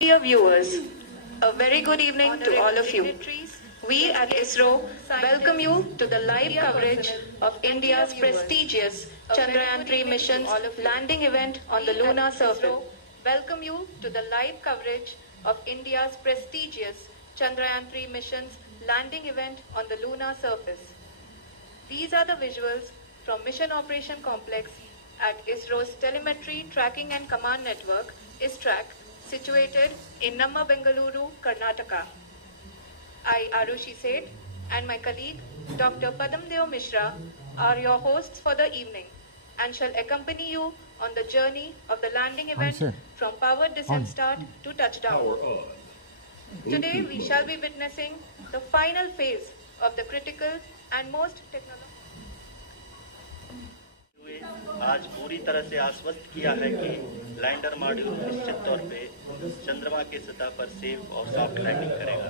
Dear viewers, a very good evening to all of you. We at ISRO welcome you to the live coverage of India's prestigious Chandrayaan-3 mission's landing event on the lunar surface. Welcome you to the live coverage of India's prestigious Chandrayaan-3 mission's landing event on the lunar surface. These are the visuals from Mission Operation Complex at ISRO's Telemetry Tracking and Command Network, ISTRAC, situated in Namma, Bengaluru, Karnataka. I, Arushi Seth, and my colleague, Dr. Padamdeo Mishra, are your hosts for the evening and shall accompany you on the journey of the landing event from powered descent start to touchdown. Today, we shall be witnessing the final phase of the critical and most technological. आज पूरी तरह से आश्वस्त किया है कि lander module निश्चित तौर पे चंद्रमा के सतह पर सेफ और सॉफ्ट लैंडिंग करेगा।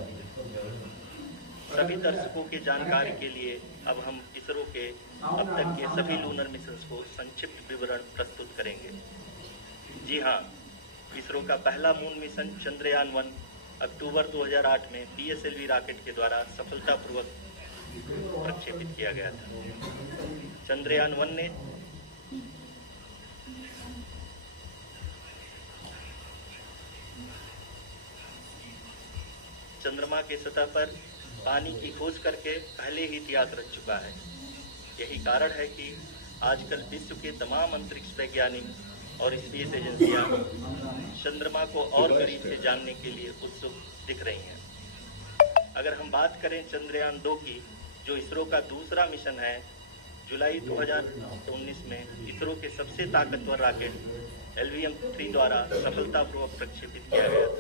सभी दर्शकों के जानकारी के लिए अब हम इसरो के अब तक के सभी लूनर मिशंस को संक्षिप्त विवरण प्रस्तुत करेंगे। जी हाँ, इसरो का पहला मून मिशन चंद्रयान-1 अक्टूबर 2008 में PSLV रॉकेट के द्वारा सफलतापूर्वक प्रक्षेपित किया गया था। चंद्रयान-1 ने चंद्रमा के सतह पर पानी की खोज करके पहले ही इतिहास रच चुका है। यही कारण है कि आजकल विश्व के तमाम अंतरिक्ष वैज्ञानिक और स्पेस एजेंसियां चंद्रमा को और करीब से जानने के लिए उत्सुक दिख रही हैं। अगर हम बात करें चंद्रयान-2 की, जो इसरो का दूसरा मिशन है, जुलाई 2019 में इसरो के सबसे ताकतवर रॉकेट LVM-3 द्वारा सफलतापूर्वक प्रक्षेपित किया गया था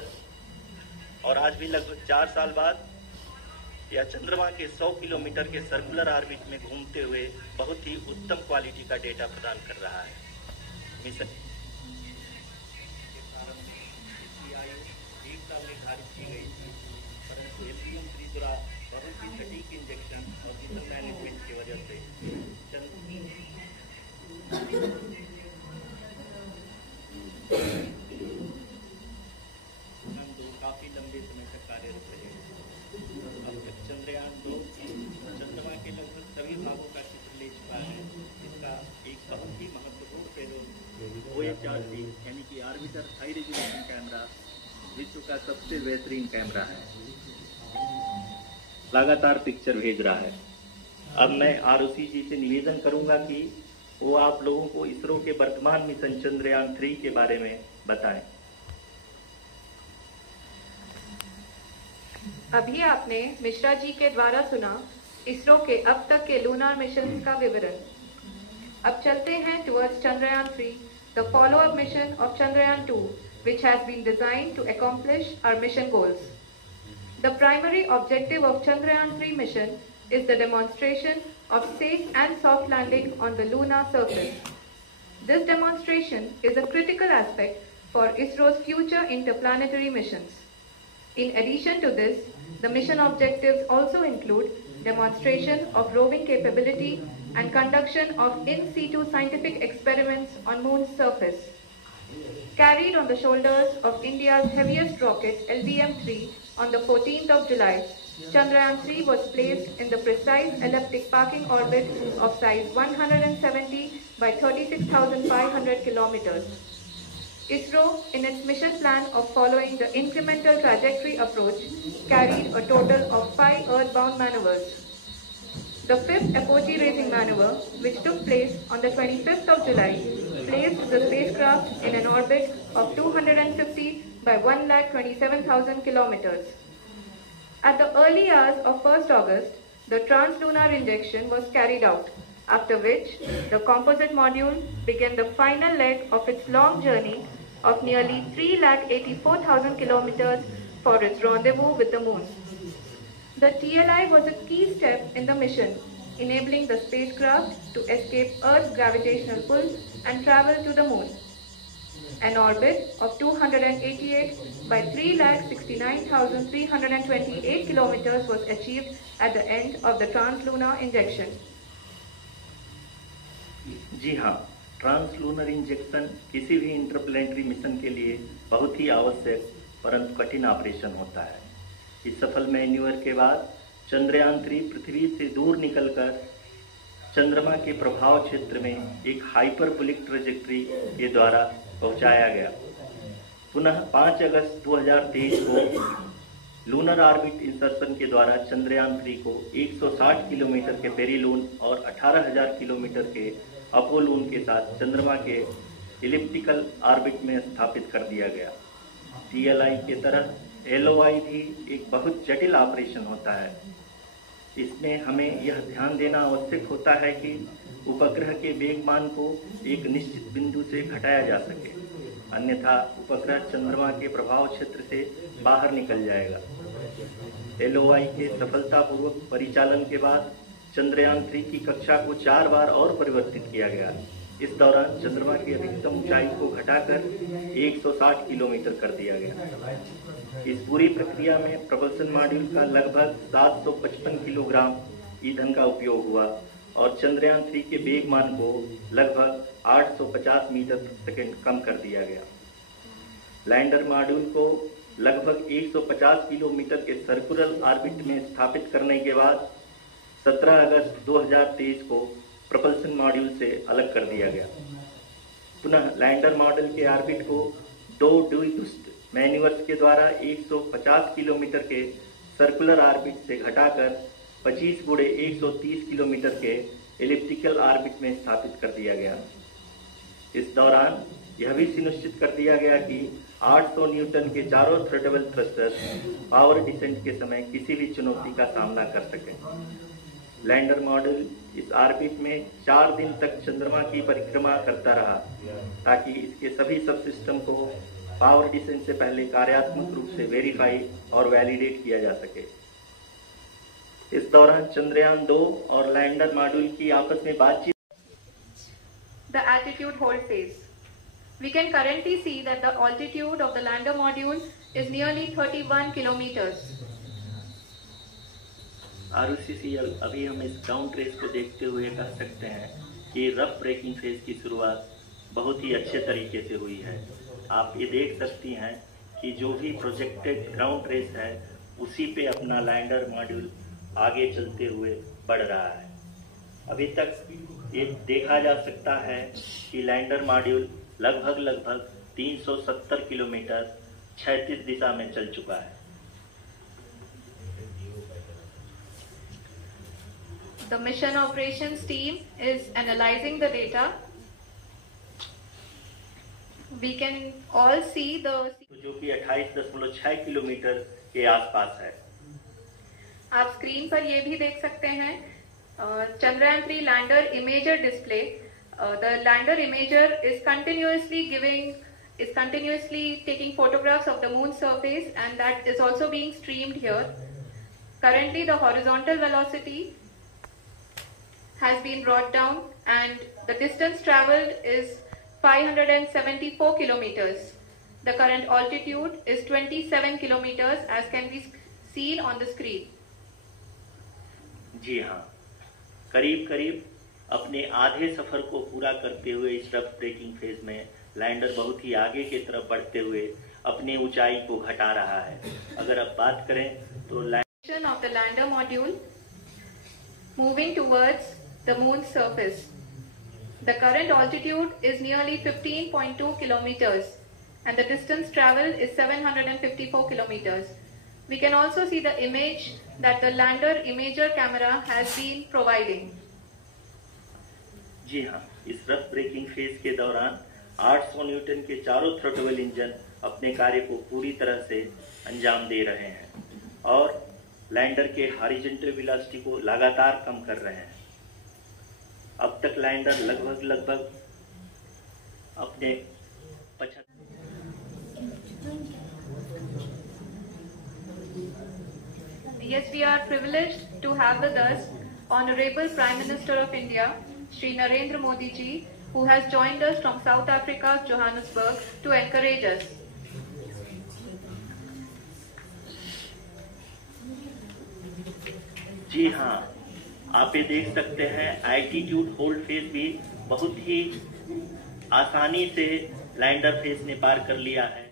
और आज भी लगभग 4 साल बाद यह चंद्रमा के 100 किलोमीटर के सर्कुलर ऑर्बिट में घूमते हुए बहुत ही उत्तम क्वालिटी का डेटा प्रदान कर रहा है। मिशन की आयु 1 साल निर्धारित की गई थी, परंतु LVM-3 द्वारा बहुत ही सटीक इंजेक्शन और मिशन मैनेजमेंट की वजह से काफी लंबे समय तक कार्यरत रहे। अब तक चंद्रयान-2 चंद्रमा के लगभग सभी भागों का चित्र ले चुका है। इसका एक बहुत ही महत्वपूर्ण पेलोड OHRC यानी कि ऑर्बिटर हाई रेजोल्यूशन कैमरा विश्व का सबसे बेहतरीन कैमरा है, लगातार पिक्चर भेज रहा है। अब मैं आरुषि जी से निवेदन करूंगा कि वो आप लोगों को इसरो के वर्तमान मिशन चंद्रयान-3 के बारे में बताएं। अभी आपने मिश्रा जी के द्वारा सुना इसरो के अब तक के लूनार मिशन का विवरण। अब चलते हैं towards Chandrayaan-3, the follow-up mission of Chandrayaan-2, which has been designed to accomplish our mission goals. The primary objective of Chandrayaan-3 mission is the demonstration of safe and soft landing on the lunar surface. This demonstration is a critical aspect for ISRO's future interplanetary missions. In addition to this, the mission objectives also include demonstration of roving capability and conduction of in situ scientific experiments on Moon's surface. Carried on the shoulders of India's heaviest rocket LVM-3 on the 14th of July, Chandrayaan-3 was placed in the precise elliptic parking orbit of size 170 by 36,500 kilometers. ISRO, in its mission plan of following the incremental trajectory approach, carried a total of 5 earthbound maneuvers. The fifth apogee raising maneuver, which took place on the 25th of July, placed the spacecraft in an orbit of 250 by 1,27,000 kilometers. At the early hours of 1st August, the translunar injection was carried out, after which the composite module began the final leg of its long journey of nearly 3,84,000 kilometers for its rendezvous with the Moon. The TLI was a key step in the mission, enabling the spacecraft to escape Earth's gravitational pull and travel to the Moon. An orbit of 288 by 3,69,328 kilometers was achieved at the end of the translunar injection. जी हाँ, translunar injection किसी भी interplanetary mission के लिए बहुत ही आवश्यक परंतु कठिन operation होता है। इस सफल मैन्यूवर के बाद चंद्रयान 3 पृथ्वी से दूर निकलकर चंद्रमा के प्रभाव क्षेत्र में एक हाइपरबोलिक ट्रेजेक्ट्री के द्वारा पहुंचाया गया। पुनः 5 अगस्त 2023 को लूनर ऑर्बिट इंसर्शन के द्वारा चंद्रयान 3 को 160 किलोमीटर के पेरीलून और 18,000 किलोमीटर के अपोलून के साथ चंद्रमा के इलिप्टिकल ऑर्बिट में स्थापित कर दिया गया। TLI के तरह LOI भी एक बहुत जटिल ऑपरेशन होता है। इसमें हमें यह ध्यान देना आवश्यक होता है कि उपग्रह के वेगमान को एक निश्चित बिंदु से घटाया जा सके, अन्यथा उपग्रह चंद्रमा के प्रभाव क्षेत्र से बाहर निकल जाएगा। LOI के सफलतापूर्वक परिचालन के बाद चंद्रयान 3 की कक्षा को 4 बार और परिवर्तित किया गया। इस दौरान चंद्रमा की अधिकतम ऊंचाई को घटाकर 160 किलोमीटर कर दिया गया। इस पूरी प्रक्रिया में प्रपल्सन मॉड्यूल का लगभग 755 किलोग्राम ईंधन का उपयोग हुआ और चंद्रयान 3 के वेगमान को लगभग 850 मीटर प्रति सेकंड कम कर दिया गया। लैंडर मॉड्यूल को लगभग 150 किलोमीटर के सर्कुलर ऑर्बिट में स्थापित करने के बाद 17 अगस्त 2023 को प्रपल्सन मॉड्यूल से अलग कर दिया गया। पुनः लैंडर मॉड्यूल के ऑर्बिट को 2 ड्यूस्ट मैन्यूवर्स के द्वारा 150 किलोमीटर के सर्कुलर ऑर्बिट से घटाकर 25 × 130 किलोमीटर के एलिप्टिकल ऑर्बिट में स्थापित कर दिया गया। इस दौरान यह भी सुनिश्चित कर दिया गया कि 800 न्यूटन के चारों थ्रोटल थ्रस्टर्स पावर डिसेंट के समय किसी भी चुनौती का सामना कर सके। लैंडर मॉड्यूल इस ऑर्बिट में 4 दिन तक चंद्रमा की परिक्रमा करता रहा ताकि इसके सभी सब सिस्टम को पावर डिसेंट से पहले कार्यात्मक रूप से वेरीफाई और वैलिडेट किया जा सके। इस दौरान चंद्रयान 2 और लैंडर मॉड्यूल की आपस में बातचीत। The altitude hold phase. We can currently see that the altitude of the lander module is nearly 31 kilometers. ROCCL अभी हम इस ग्राउंड ट्रेस को देखते हुए कह सकते हैं कि रफ ब्रेकिंग फेज की शुरुआत बहुत ही अच्छे तरीके से हुई है। आप ये देख सकती हैं कि जो भी प्रोजेक्टेड ग्राउंड ट्रेस है उसी पे अपना लैंडर मॉड्यूल आगे चलते हुए बढ़ रहा है। अभी तक ये देखा जा सकता है कि लैंडर मॉड्यूल लगभग 370 किलोमीटर क्षैतिज दिशा में चल चुका है। The mission operations team is analyzing the data. We can all see the जो कि 28.6 किलोमीटर के आसपास है। आप स्क्रीन पर ये भी देख सकते हैं Chandrayaan 3 lander imager display. The lander imager is continuously taking photographs of the moon surface, and that is also being streamed here. Currently, the horizontal velocity has been brought down, and the distance traveled is 574 kilometers. The current altitude is 27 kilometers, as can be seen on the screen. जी हाँ, करीब अपने आधे सफर को पूरा करते हुए इस rough breaking phase में लैंडर बहुत ही आगे की तरफ बढ़ते हुए अपनी ऊंचाई को घटा रहा है। अगर अब बात करें तो of the lander module moving towards the moon's surface. The current altitude is nearly 15.2 kilometers and the distance traveled is 754 kilometers. We can also see the image that the lander imager camera has been providing. जी हाँ, इस rough breaking phase के दौरान 800 Newton के चारों throttle engine अपने कार्य को पूरी तरह से अंजाम दे रहे हैं और लैंडर के हॉरिजॉन्टल वेलोसिटी को लगातार कम कर रहे हैं। अब तक लैंडर लगभग अपने Yes, we are privileged to have with us Honorable Prime Minister of India, Shri Narendra Modi ji, who has joined us from South Africa's Johannesburg to encourage us. जी हाँ, आप ये देख सकते हैं एल्टीट्यूड होल्ड फेज भी बहुत ही आसानी से लैंडर फेज ने पार कर लिया है।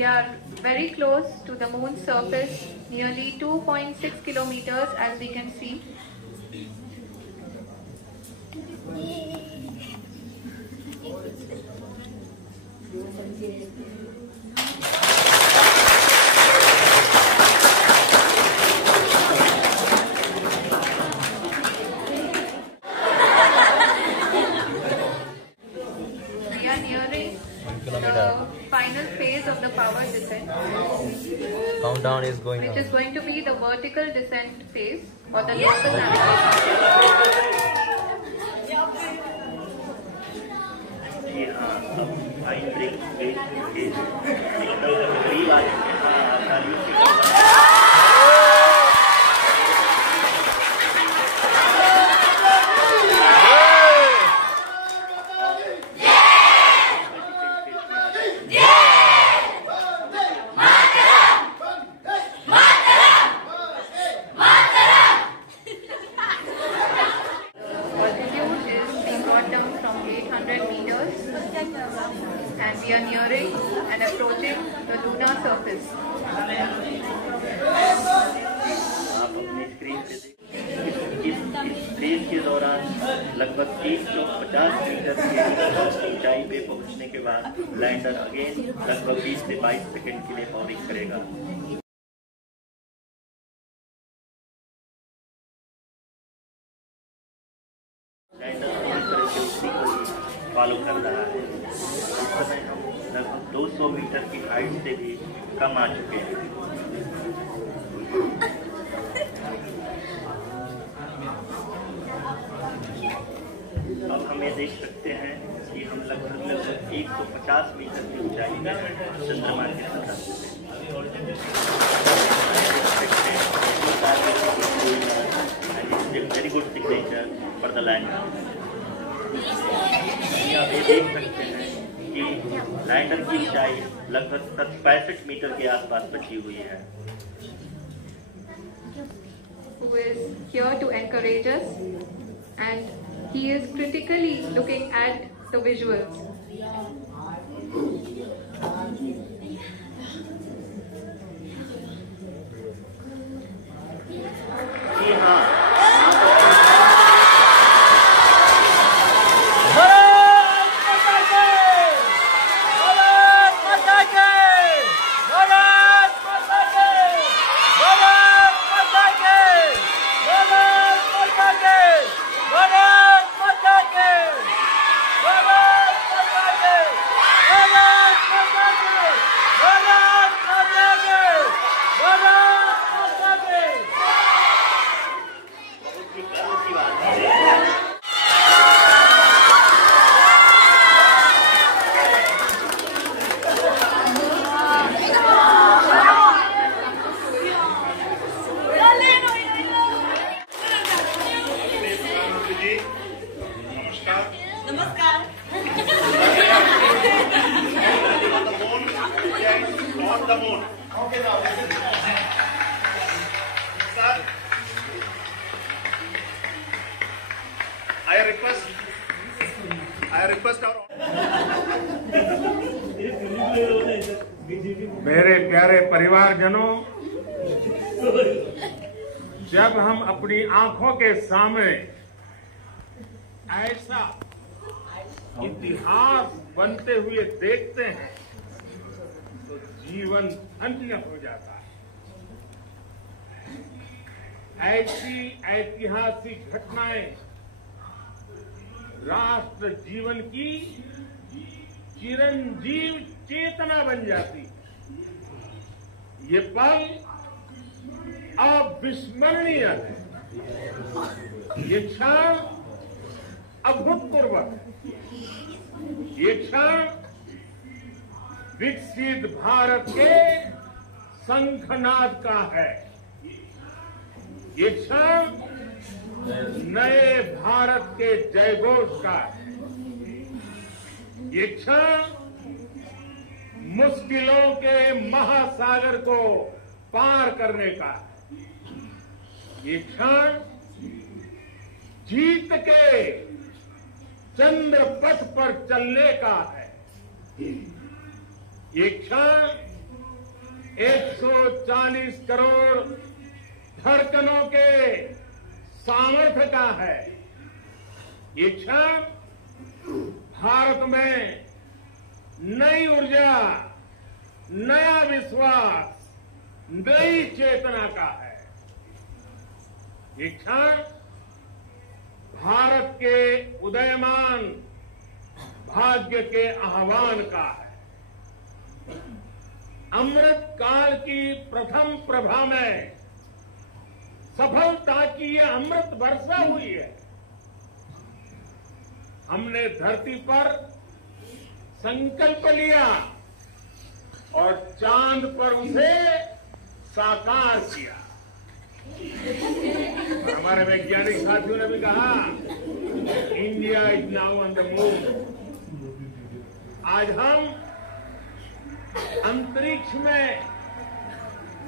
We are very close to the moon's surface, nearly 2.6 kilometers as we can see. The final phase of the power descent. Countdown is going on. Which is going to be the vertical descent phase or the local navigation. And we are nearing and approaching the lunar surface. आप अपनी screen पे इस phase के दौरान लगभग 350 metre की ऊंचाई पे पहुंचने के बाद लैंडर अगेन लगभग 20 से 22 सेकंड के लिए ऑर्बिट करेगा। फॉलो कर रहा है। इस समय हम लगभग 200 मीटर की हाइट से भी कम आ चुके हैं। अब हम ये देख सकते हैं कि हम लगभग 150 मीटर की ऊंचाई पर चंद्रमा के सतह very good signature for the lander. आप ये देख सकते हैं कि लैंडर की ऊंचाई लगभग 65 मीटर के आसपास बची हुई है। Who is here to encourage us, and he is critically looking at the visuals. जी हाँ, the moon. Okay, now listen. Sir, I request our मेरे प्यारे परिवारजनों, जब हम अपनी आंखों के सामने ऐसा इतिहास बनते हुए देखते हैं तो जीवन धन्य हो जाता है। ऐसी ऐतिहासिक घटनाएं राष्ट्र जीवन की चिरंजीव चेतना बन जाती है। ये पल अविस्मरणीय है। ये क्षण अभूतपूर्व है। ये क्षण विकसित भारत के शंखनाद का है। ये क्षण नए भारत के जयघोष का है। ये क्षण मुश्किलों के महासागर को पार करने का है। ये क्षण जीत के चंद्र पथ पर चलने का है। ये क्षण 140 करोड़ धड़कनों के सामर्थ्य का है। ये क्षण भारत में नई ऊर्जा, नया विश्वास, नई चेतना का है। ये क्षण भारत के उदयमान भाग्य के आह्वान का है। अमृत काल की प्रथम प्रभा में सफलता की यह अमृत वर्षा हुई है। हमने धरती पर संकल्प लिया और चांद पर उसे साकार किया। हमारे वैज्ञानिक साथियों ने भी कहा, India is now on the moon. आज हम अंतरिक्ष में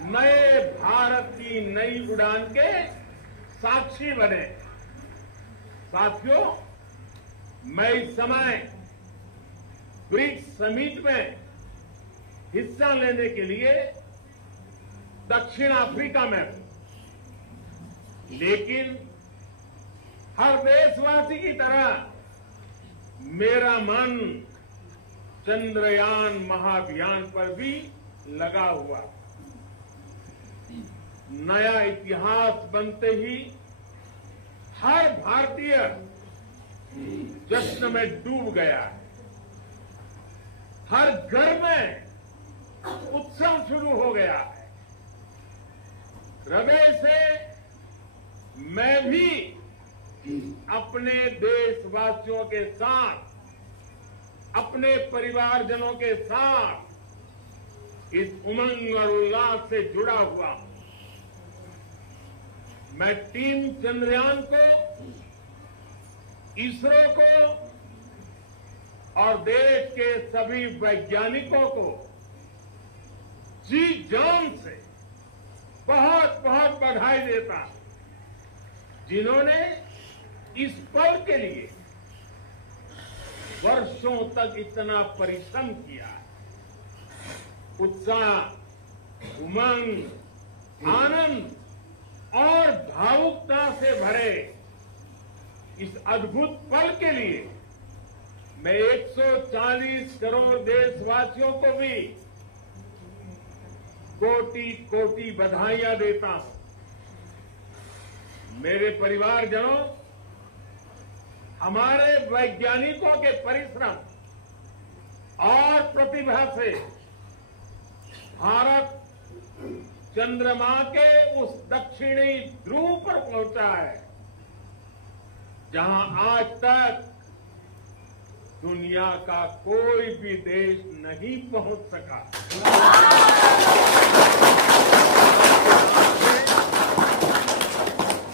नए भारत की नई उड़ान के साक्षी बने। साथियों, मैं इस समय ब्रिक्स समिट में हिस्सा लेने के लिए दक्षिण अफ्रीका में हूं, लेकिन हर देशवासी की तरह मेरा मन चंद्रयान महाअभियान पर भी लगा हुआ। नया इतिहास बनते ही हर भारतीय जश्न में डूब गया है। हर घर में उत्सव शुरू हो गया है। हृदय से मैं भी अपने देशवासियों के साथ, अपने परिवारजनों के साथ इस उमंग और उल्लास से जुड़ा हुआ हूं। मैं टीम चंद्रयान को, इसरो को और देश के सभी वैज्ञानिकों को जी जान से बहुत बहुत बधाई देता हूं, जिन्होंने इस पल के लिए वर्षों तक इतना परिश्रम किया। उत्साह, उमंग, आनंद और भावुकता से भरे इस अद्भुत पल के लिए मैं 140 करोड़ देशवासियों को भी कोटि कोटि बधाइयां देता हूं। मेरे परिवारजनों, हमारे वैज्ञानिकों के परिश्रम और प्रतिभा से भारत चंद्रमा के उस दक्षिणी ध्रुव पर पहुंचा है, जहां आज तक दुनिया का कोई भी देश नहीं पहुंच सका।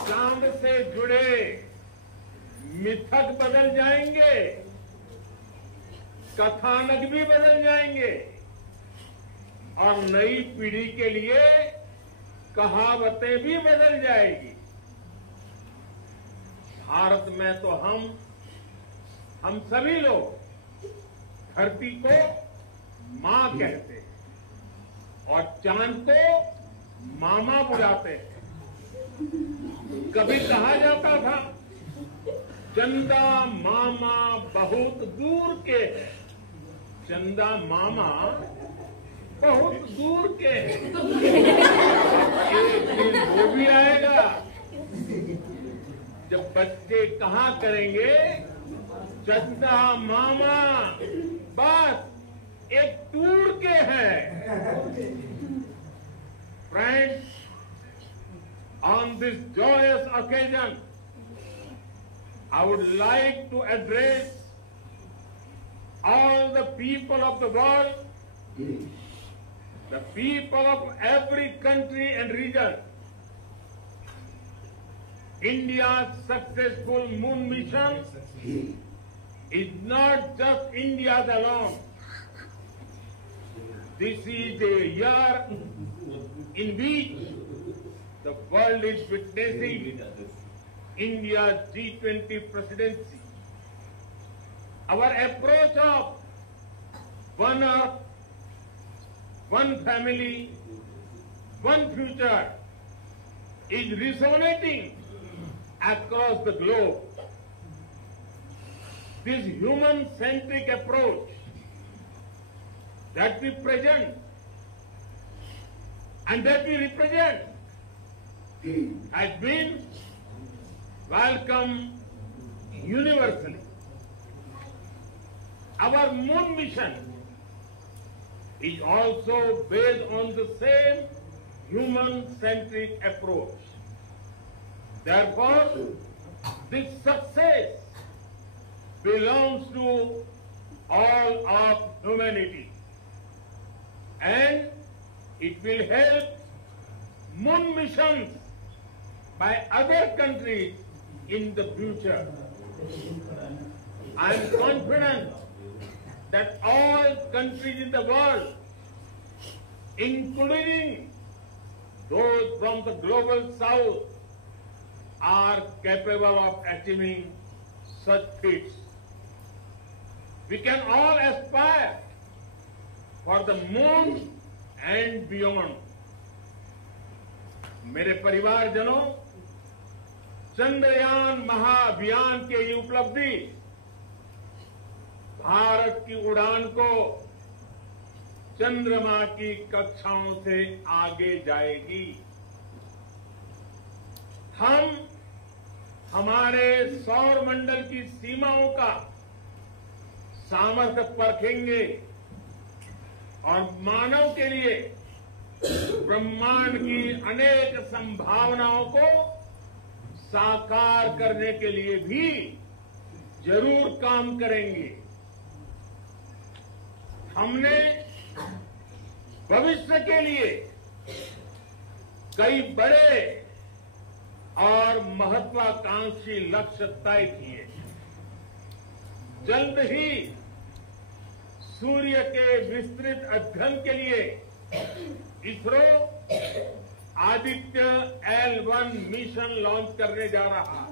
चांद से जुड़े मिथक बदल जाएंगे, कथानक भी बदल जाएंगे और नई पीढ़ी के लिए कहावतें भी बदल जाएगी। भारत में तो हम सभी लोग धरती को मां कहते हैं और चांद को मामा बुलाते हैं। कभी कहा जाता था, चंदा मामा बहुत दूर के हैं। चंदा मामा बहुत दूर के हैं। एक दिन वो भी आएगा जब बच्चे कहा करेंगे, चंदा मामा बस एक टूर के हैं। Friends, on this joyous occasion, I would like to address all the people of the world, the people of every country and region. India's successful moon mission is not just India's alone. This is a year in which the world is witnessing India's G20 presidency. Our approach of One Earth, one family, one future is resonating across the globe. This human-centric approach that we present and that we represent has been welcomed universally. Our moon mission is also based on the same human-centric approach. Therefore, this success belongs to all of humanity, and it will help moon missions by other countries in the future. I am confident that all countries in the world, including those from the global south, are capable of achieving such feats. We can all aspire for the moon and beyond. मेरे परिवारजनों, चंद्रयान महाअभियान की ये उपलब्धि भारत की उड़ान को चंद्रमा की कक्षाओं से आगे जाएगी। हम हमारे सौर मंडल की सीमाओं का सामर्थ्य परखेंगे और मानव के लिए ब्रह्मांड की अनेक संभावनाओं को साकार करने के लिए भी जरूर काम करेंगे। हमने भविष्य के लिए कई बड़े और महत्वाकांक्षी लक्ष्य तय किए। जल्द ही सूर्य के विस्तृत अध्ययन के लिए ISRO Aditya L1 mission launch करने जा रहा।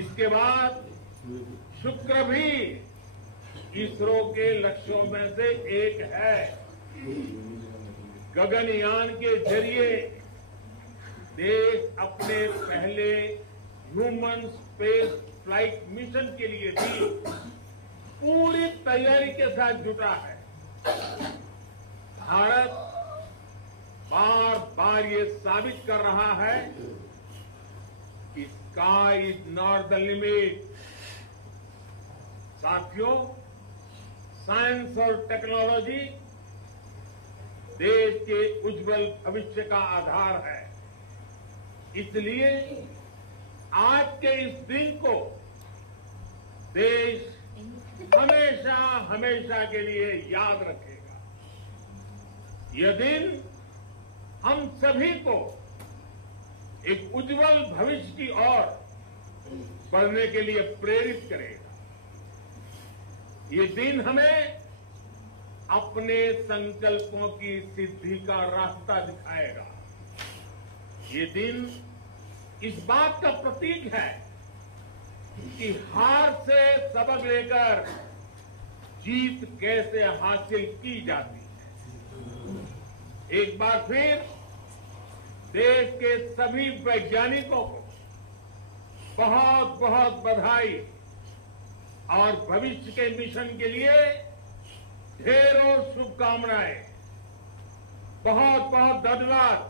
इसके बाद शुक्र भी इसरो के लक्ष्यों में से एक है। गगनयान के जरिए देश अपने पहले ह्यूमन स्पेस फ्लाइट मिशन के लिए भी पूरी तैयारी के साथ जुटा है। भारत बार बार ये साबित कर रहा है कि sky is not the limit. साथियों, साइंस और टेक्नोलॉजी देश के उज्जवल भविष्य का आधार है। इसलिए आज के इस दिन को देश हमेशा हमेशा के लिए याद रखेगा। यह दिन हम सभी को एक उज्जवल भविष्य की ओर बढ़ने के लिए प्रेरित करेगा। ये दिन हमें अपने संकल्पों की सिद्धि का रास्ता दिखाएगा। ये दिन इस बात का प्रतीक है कि हार से सबक लेकर जीत कैसे हासिल की जाती है। एक बार फिर देश के सभी वैज्ञानिकों को बहुत बहुत बधाई और भविष्य के मिशन के लिए ढेरों शुभकामनाएं। बहुत बहुत धन्यवाद।